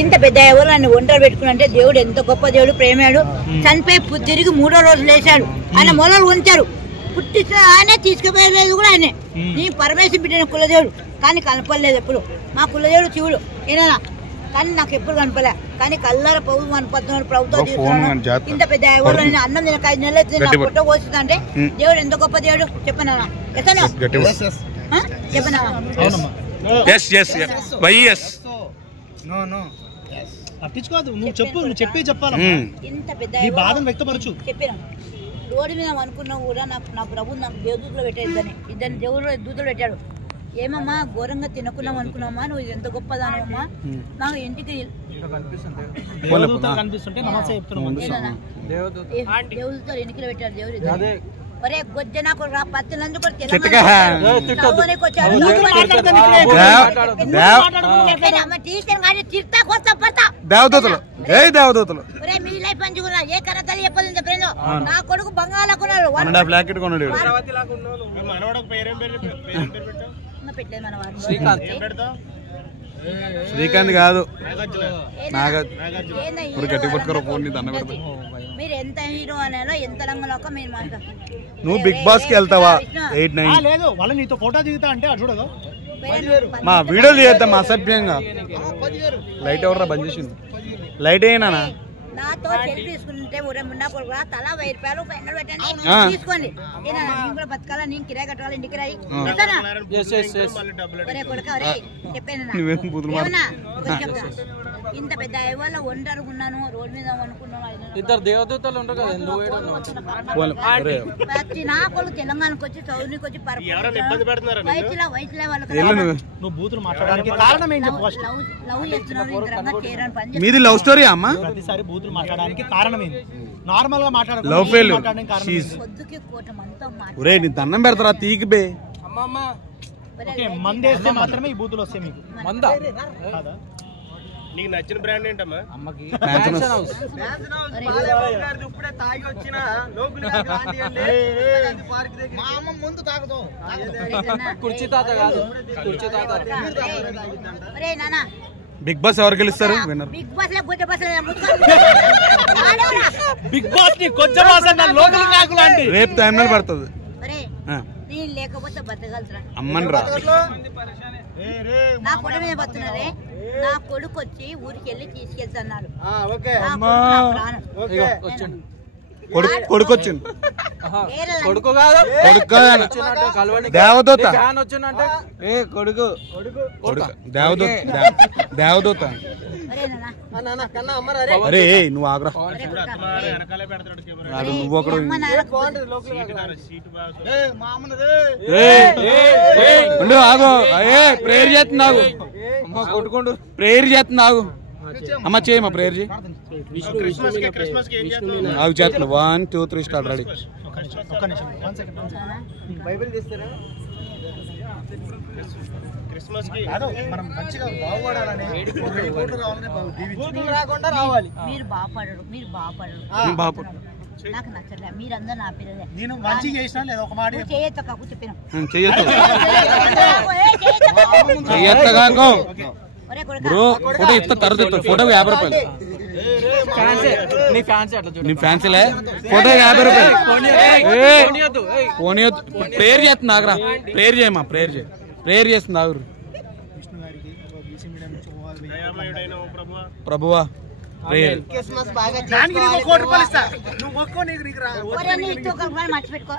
ఇంత పెద్ద ఎవరు నన్ను ఒంటరి పెట్టుకున్నంటే దేవుడు ఎంత గొప్ప దేవుడు ప్రేమాడు. చనిపోయి తిరిగి 3వ రోజు లేచాడు. ఆయన మొలలు ఉంచారు. పుట్టించిన ఆయనే తీసుకుపోయలేదు కూడా ఆయనే. నీ పరమేశ్వరం బిడ్డ కులదేవుడు కానీ కనపడలేదు ఎప్పుడు. మా కులదేవుడు శివుడు ఏనా కానీ నాకు ఎప్పుడు కనపలే. కానీ కల్లార ప్రభుత్వం కనపడుతున్నాడు. ప్రభుత్వం ఇంత పెద్ద ఎవరు అన్నం తినక 5 నెలలు పుట్ట పోస్తుందంటే దేవుడు ఎంత గొప్ప దేవుడు చెప్పనా ఎతను చెప్పనా. పట్టించుకోదు నువ్వు చెప్పు, నువ్వు చెప్పి చెప్పాలి. ఇంత పెద్ద బాధను వ్యక్తపరచు. చెప్పినా రోడ్డు మీద అనుకున్నా కూడా నా ప్రభు నాకు దేవదూతలు పెట్టాడు. ఇద్దరిని దేవుడు దూతలు పెట్టాడు. ఏమమ్మా ఘోరంగా తినకున్నాం అనుకున్నామా, నువ్వు ఇది ఎంత గొప్పదానమ్మా. నాకు ఇంటికి కనిపిస్తుంటే దేవదూతలు ఎన్నికలు పెట్టాడు దేవుడు. ఒరే గొజ్జ నాకు పత్తినందుకు మీ లైఫ్ పంచుకున్నా ఏ కన్నతల్లి చెప్పదు చెప్పలేదు. నా కొడుకు బంగాళాకున్నాడు పెట్టలేదు మన వారు. శ్రీకాంత్ కాదు మీరు ఎంత హీరో అనేలో ఎంత రంగంలో మీరు నువ్వు బిగ్ బాస్ కి వెళ్తావా? 8, 9 లేదు వాళ్ళ నీతో ఫోటో దిగుతా అంటే చూడదు మా వీడియోలు చేద్దాం అసభ్యంగా. లైట్ ఎవరు బంద్ చేసింది? లైట్ అయినా నాతో సెల్ఫీ తీసుకుంటే ఉన్నా కూడా తలా 1000 రూపాయలు ఫైనల్ పెట్టండి తీసుకోండి. నేను కూడా బతకాలా, నేను కిరాయి కట్టాలి, ఇంటికి రాయి ఇంత పెద్ద ఐవాళ్ళ ఒంటరి ఉన్నాను. రోడ్ మీద అనుకున్నాను. ఇద్దరు దేవదూతలు ఉంటారు కదా. నా కొడుకు తెలంగాణకు వచ్చి చౌదరికి వచ్చి వయసులో వాళ్ళకి నువ్వు బూతులు మాట్లాడడానికి కారణం ఏం చెప్పు? లవ్ చేస్తున్నాను. మీది లవ్ స్టోరీ అమ్మా? ప్రతిసారి బూతులు మాట్లాడడానికి కారణం ఏంటి? నార్మల్ గా మాట్లాడాలి. Love failure. పొద్దుకి కూటమంతా ఒరే నీ దండం పెడతారా తీకి బే. మందేస్తే మాత్రమే ఈ బూతులు వస్తాయి మీకు. మందా నీకు నచ్చిన బ్రాండ్ ఏంటమ్మా? అమ్మకి ఇప్పుడే తాగి వచ్చిన ముందు తాగుతాం. కుర్చీ తాత కాదు, కుర్చీ తాత. బిగ్ బాస్ ఎవరు గెలుస్తారు? బిగ్ బాస్ బిగ్ బాస్ ని కొత్త బాస్ అన్న లోకల్ కాకులు అంటే రేపు టైం పడుతుంది. నేను లేకపోతే బతకగలుగుతా. అమ్మని రా నా కొడు మీద బతున్నారే. నా కొడుకు వచ్చి ఊరికి వెళ్ళి తీసుకెళ్తున్నాడు. కొడుకు వచ్చింది. కొడుకు కాదు, దేవదూత కొడుకు దేవదూత. అరే నువ్వు ఆగ్రా, నువ్వు ఒకడు ఆగు. ప్రేయర్ చేస్తున్నావు, కొట్టుకోండు. ప్రేయర్ చేస్తున్నావు అమ్మ, చేయమ్మా ప్రేయర్ చేయి. అవి చేస్తున్నా 1 2 3 స్టార్ట్. రెడీ. బైబిల్ తీస్తారా? క్రిస్మస్ కి మనం మంచిగా బాగుపడాలని రాకుండా రావాలి. మీరు బాగుపడరు, మీరు బాగుపడరు. నాకు నచ్చలే. మీరందరూ నా పిల్లలే. నేను మంచి చేసినా లేదా ఒక మాట చేయొద్దు కాకు చెప్పిన బ్రో. ఫోటో ఇస్తా తర్వాత. ఫోటో 50 రూపాయలు. నీ ఫ్యాన్సీలే ఫోటో 50 రూపాయలు. ఫోన్ ప్రేయర్ చేస్తుంది ఆగరా. ప్రేయర్ చేయమ్మా, ప్రేయర్ చేయి. ప్రేయర్ చేస్తుంది ఆగురు. ప్రభువా ప్రేయర్. మర్చిపెట్టుకో.